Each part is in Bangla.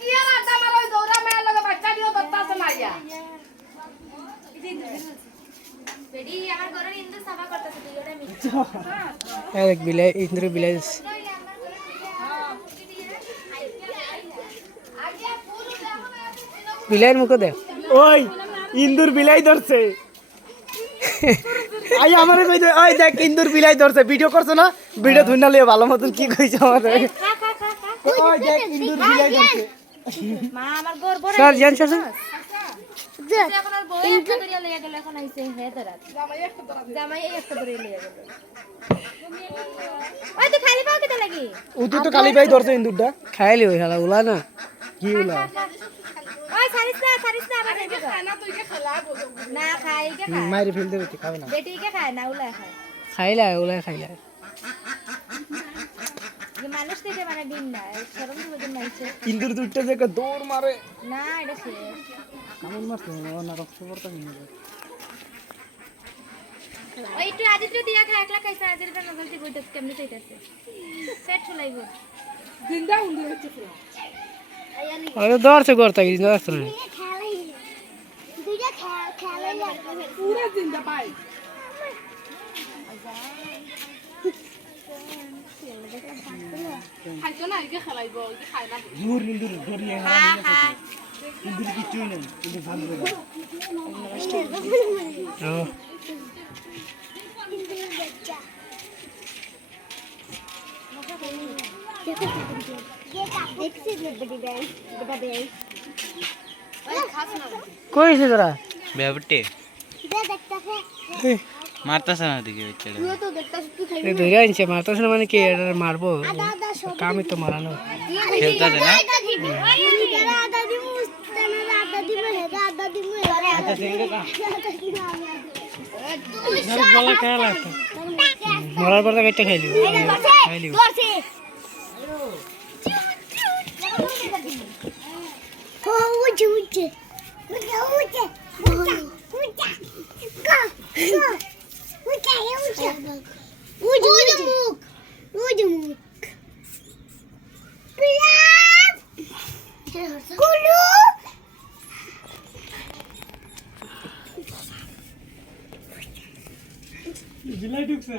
কি আর আড্ডা মারো দৌড়া মেয়ে লগে বাচ্চা দিও দত্তাছে মাইয়া বেডি আমার ঘরে ইন্দুর সাফা করতেছে তুই ওটা মিছ এক বিলাই ইন্দুর বিলাই বিলাই মুখ দে ওই ইন্দুর বিলাই ধরছে আই আমারে কই ওই দেখ ইন্দুর বিলাই ধরছে ভিডিও করছ না ভিডিও ধুইনা লিয়ে ভালো মতন কি কইছ আমারে ওই দেখ ইন্দুর বিলাই ধরছে মা আমার ঘর বড় স্যার জান স্যার এখন আর বই একটা ধরিয়া লইয়া গেল এখন আইছে হে ধরা জামাই একটা ধরিয়া লইয়া গেল ওই তো খালি পাও কেতে লাগি ও তুই তো খালি ভাই ধরছে ইন্দুরটা খাইলি ওই শালা উলা না কি হলো ওই সারিস না আবার যাইবে খায় না তুই কে খেলা না খাই কে খায় মাইরে ফেল দেবে খাবে না বেটি কে খায় না উলা খায় খাইলা উলা খাইলা যে মানুষ থেকে মানে দিন না শরম দিন নাইছে ইন্দুর দুইটা জায়গা দৌড় মারে না এটা সে কেমন মারছে না রক্ত পড়তা কিনে ওই একটু আদিত্য দিয়া খা একলা খাইছে আদিত্য না গলতি কইতে কেমনে চাইতাছে সেট ফুলাইব জিন্দা উন্দি হচ্ছে ফুলা আরে দরছে করতে কি দরছে না দুইটা খেলাই পুরো জিন্দা পাই খাইতো না ইকে খেলাইব ইকে খাই না দূর ইন্দুর ধরিয়ে ইন্দুর কিছুই নেই ইন্দুর ভালো ও কই আছে তোরা বেবটে মারতাছ না দিকে বেচারা এই ধরে আনছে মারতাছ না মানে কি এটা মারবো কামই তো মারানো খেলতাছে না বলা খেলা মরার পর একটা খাইলি খাইলি বিলাই ঢুকছে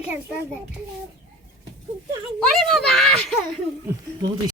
খেলতে আছে